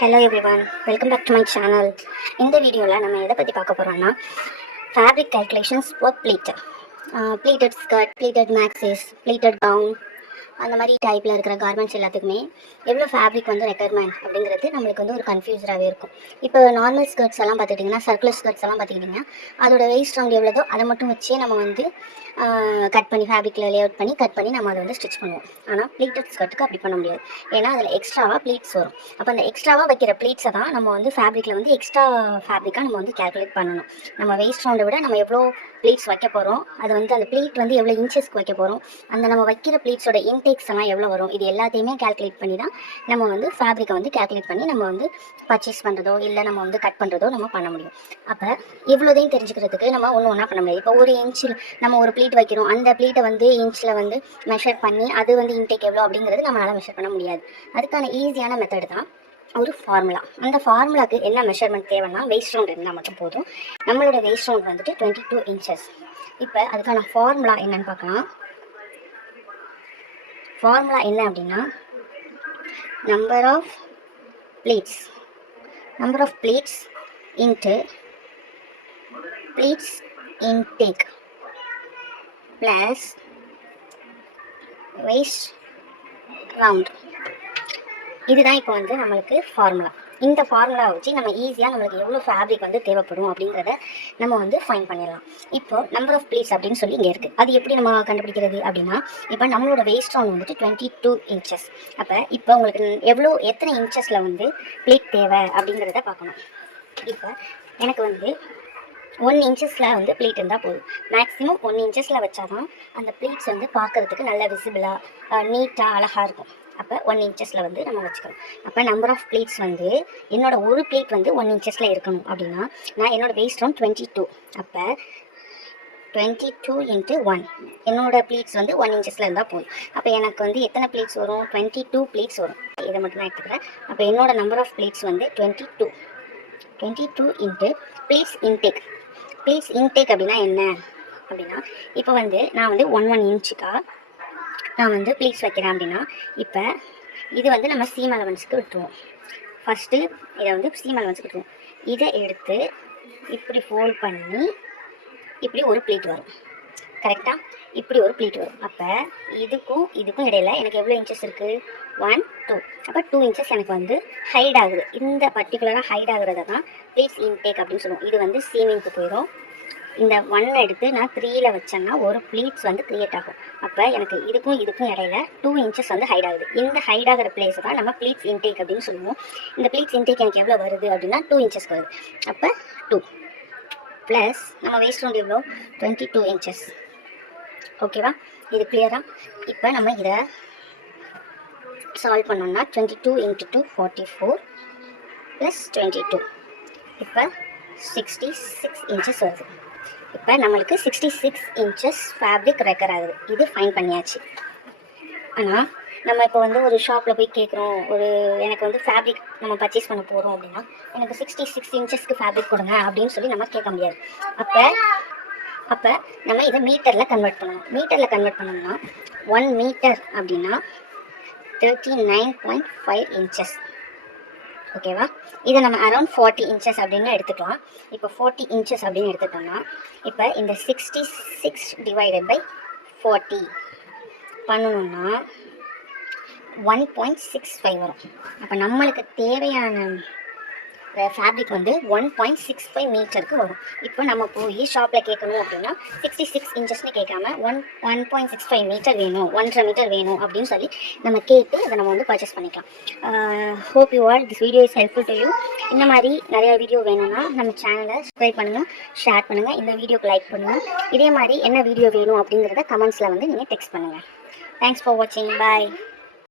Hello everyone, welcome back to my channel. இந்த வீடியோவில் நம்ம எதை பற்றி பார்க்க போகிறோம்னா fabric calculations for pleated skirt, pleated maxis, pleated gown அந்த மாதிரி டைப்பில் இருக்கிற கார்மெண்ட்ஸ் எல்லாத்துக்குமே எவ்வளோ ஃபேப்ரிக் வந்து ரெக்குயர்மெண்ட் அப்படிங்கிறது நம்மளுக்கு வந்து ஒரு கன்ஃபியூஸராகவே இருக்கும். இப்போ நார்மல் ஸ்கர்ட்ஸ் எல்லாம் பார்த்துக்கிட்டிங்கன்னா, சர்க்குலர் ஸ்கர்ட்ஸ் எல்லாம் பார்த்துக்கிட்டிங்கன்னா அதோட வெயிட் ரவுண்ட் எவ்வளோதோ அதை மட்டும் வச்சே நம்ம வந்து கட் பண்ணி ஃபேப்ரிக்கில் லேஅவுட் பண்ணி கட் பண்ணி நம்ம அதை வந்து ஸ்டிச் பண்ணுவோம். ஆனால் ப்ளீட்டட் ஸ்கர்ட்டுக்கு அப்படி பண்ண முடியாது. ஏன்னா அதில் எக்ஸ்ட்ராவாக ப்ளீட்ஸ் வரும். அப்போ அந்த எக்ஸ்ட்ராவாக வைக்கிற ப்ளீட்ஸை தான் நம்ம வந்து ஃபேப்ரிக்கில் வந்து எக்ஸ்ட்ரா ஃபேப்ரிக்காக நம்ம வந்து கேல்குலேட் பண்ணணும். நம்ம வெயிட் ரவுண்டை விட நம்ம எவ்வளோ ப்ளீட்ஸ் வைக்க போகிறோம், அது வந்து அந்த ப்ளீட் வந்து எவ்வளோ இன்ச்சஸ்க்கு வைக்க போகிறோம், அந்த நம்ம வைக்கிற ப்ளீட்ஸோட இன்டேக்ஸ் எல்லாம் எவ்வளோ வரும், இது எல்லாத்தையுமே கேல்குலேட் பண்ணி தான் நம்ம வந்து ஃபேப்ரிக்கை வந்து கேல்குலேட் பண்ணி நம்ம வந்து பர்ச்சேஸ் பண்ணுறதோ இல்லை நம்ம வந்து கட் பண்ணுறதோ நம்ம பண்ண முடியும். அப்போ இவ்வளோதையும் தெரிஞ்சுக்கிறதுக்கு நம்ம ஒன்றா பண்ண முடியாது. இப்போ ஒரு இன்ச்சில் நம்ம ஒரு ப்ளீட் வைக்கிறோம், அந்த ப்ளீட்டை வந்து இன்ச்சில் வந்து மெஷர் பண்ணி அது வந்து இன்டேக் எவ்வளோ அப்படிங்கிறது நம்மளால் மெஷர் பண்ண முடியாது. அதுக்கான ஈஸியான மெத்தட் தான் ஒரு ஃபார்முலா. அந்த ஃபார்முலாவுக்கு என்ன மெஷர்மெண்ட் தேவைன்னா வெயிட் ரவுண்ட் இருந்தால் மட்டும் போதும். நம்மளோட வெயிட் ரவுண்ட் வந்துட்டு 22 இன்ச்சஸ். இப்போ அதுக்கான ஃபார்முலா என்னன்னு பார்க்கலாம். ஃபார்முலா என்ன அப்படின்னா number of pleats into pleats intake plus weight round. இதுதான் இப்போ வந்து நம்மளுக்கு ஃபார்முலா. இந்த ஃபார்முலாவை வச்சு நம்ம ஈஸியாக நம்மளுக்கு எவ்வளோ ஃபேப்ரிக் வந்து தேவைப்படும் அப்படிங்கிறத நம்ம வந்து ஃபைன் பண்ணிடலாம். இப்போ நம்பர் ஆஃப் ப்ளீட்ஸ் அப்படின்னு சொல்லி இங்கே இருக்குது. அது எப்படி நம்ம கண்டுபிடிக்கிறது அப்படின்னா, இப்போ நம்மளோட வெயிட் ரவுண்ட் வந்துட்டு 22 இன்ச்சஸ். அப்போ இப்போ உங்களுக்கு எத்தனை இன்ச்சஸில் வந்து ப்ளீட் தேவை அப்படிங்கிறத பார்க்கணும். இப்போ எனக்கு வந்து 1 இன்ச்சஸில் வந்து ப்ளீட் இருந்தால் போதும். மேக்ஸிமம் 1 இன்ச்சஸில் வச்சாதான் அந்த ப்ளீட்ஸ் வந்து பார்க்குறதுக்கு நல்ல விசிபிளாக நீட்டாக அழகாக இருக்கும். அப்போ 1 இன்ச்சஸில் வந்து நம்ம வச்சுக்கணும். அப்போ நம்பர் ஆஃப் ப்ளீட்ஸ் வந்து என்னோட ஒரு ப்ளீட் வந்து 1 இன்ச்சஸில் இருக்கணும் அப்படின்னா நான் என்னோடய வெயிட் ரவுண்ட் 22. அப்போ 22 × 1 என்னோடய ப்ளீட்ஸ் வந்து 1 இன்ச்சஸில் இருந்தால் போதும். அப்போ எனக்கு வந்து எத்தனை ப்ளீட்ஸ் வரும்? 22 ப்ளீட்ஸ் வரும். இதை மட்டும் தான் எடுத்துக்கிறேன். அப்போ என்னோட நம்பர் ஆஃப் ப்ளீட்ஸ் வந்து 22 × ப்ளீட்ஸ் இன்டேக். ப்ளீட்ஸ் இன்டேக் அப்படின்னா என்ன அப்படின்னா, இப்போ வந்து நான் வந்து 1 இன்ச்சுக்காக நான் வந்து ப்ளீட்ஸ் வைக்கிறேன் அப்படின்னா, இப்போ இது வந்து நம்ம சீம் அலவன்ஸுக்கு விட்டுருவோம். ஃபஸ்ட்டு இதை வந்து சீம் அலவன்ஸுக்கு விட்டுருவோம். இதை எடுத்து இப்படி ஃபோல்ட் பண்ணி இப்படி ஒரு ப்ளீட் வரும். கரெக்டாக இப்படி ஒரு ப்ளீட் வரும். அப்போ இதுக்கும் இடையில எனக்கு எவ்வளோ இன்ச்சஸ் இருக்குது? 1, 2. அப்போ 2 இன்ச்சஸ் எனக்கு வந்து ஹைட் ஆகுது. இந்த பர்டிகுலராக ஹைட் ஆகுறத தான் ப்ளீட்ஸ் இன்டேக் அப்படின்னு சொல்லுவோம். இது வந்து சீமிங்க்கு போயிடும். இந்த 1 எடுத்து நான் 3ல் வச்சேன்னா ஒரு ப்ளீட்ஸ் வந்து க்ரியேட் ஆகும். அப்போ எனக்கு இதுக்கும் இடையில 2 இன்ச்சஸ் வந்து ஹைட் ஆகுது. இந்த ஹைட் ஆகிற பிளேஸை தான் நம்ம ப்ளீட்ஸ் இன்டேக் அப்படின்னு சொல்லுவோம். இந்த ப்ளீட்ஸ் இன்டேக் எனக்கு எவ்வளோ வருது அப்படின்னா 2 இன்ச்சஸ் வருது. அப்போ 2 ப்ளஸ் நம்ம வெயிட் ரவுண்ட் எவ்வளோ? 22 இன்ச்சஸ். ஓகேவா? இது கிளியரா? இப்போ நம்ம இதை சால்வ் பண்ணோம்னா 22 × 2 44 ப்ளஸ் 22. இப்போ 66 இன்ச்சஸ் வருது. இப்போ நம்மளுக்கு 66 இன்ச்சஸ் ஃபேப்ரிக் ரெக்கர் ஆகுது. இது ஃபைன் பண்ணியாச்சு. ஆனால் நம்ம இப்போ வந்து ஒரு ஷாப்பில் போய் கேட்குறோம், எனக்கு வந்து ஃபேப்ரிக் நம்ம பர்ச்சேஸ் பண்ண போகிறோம் அப்படின்னா, எனக்கு 66 இன்ச்சஸ்க்கு ஃபேப்ரிக் கொடுங்க அப்படின்னு சொல்லி நம்ம கேட்க முடியாது. அப்போ நம்ம இதை மீட்டரில் கன்வெர்ட் பண்ணணும். மீட்டரில் கன்வெர்ட் பண்ணோம்னா 1 மீட்டர் அப்படின்னா 39.5 இன்ச்சஸ். ஓகேவா? இதை நம்ம அரௌண்ட் 40 இன்ச்சஸ் அப்படின்னு எடுத்துக்கலாம். இப்போ 40 இன்ச்சஸ் அப்படின்னு எடுத்துட்டோம்னா, இப்போ இந்த 66 / 40 பண்ணணும்னா 1.65 வரும். அப்போ நம்மளுக்கு தேவையான ஃபேப்ரிக் வந்து 1.65 மீட்டருக்கு வரும். இப்போ நம்ம போய் ஷாப்பில் கேட்கணும் அப்படின்னா 66 இன்ச்சஸ்னு கேட்காம 1.65 மீட்டர் வேணும், 1.5 மீட்டர் வேணும் அப்படின்னு சொல்லி நம்ம கேட்டு அதை நம்ம வந்து பர்ச்சேஸ் பண்ணிக்கலாம். Hope you all this video is helpful to you. இந்த மாதிரி நிறைய வீடியோ வேணும்னா நம்ம சேனலை சப்ஸ்கிரைப் பண்ணுங்கள், ஷேர் பண்ணுங்கள், இந்த வீடியோக்கு லைக் பண்ணுங்கள். இதே மாதிரி என்ன வீடியோ வேணும் அப்படிங்கிறத கமெண்ட்ஸில் வந்து நீங்கள் டெக்ஸ்ட் பண்ணுங்கள். தேங்க்ஸ் ஃபார் வாட்சிங். பாய்.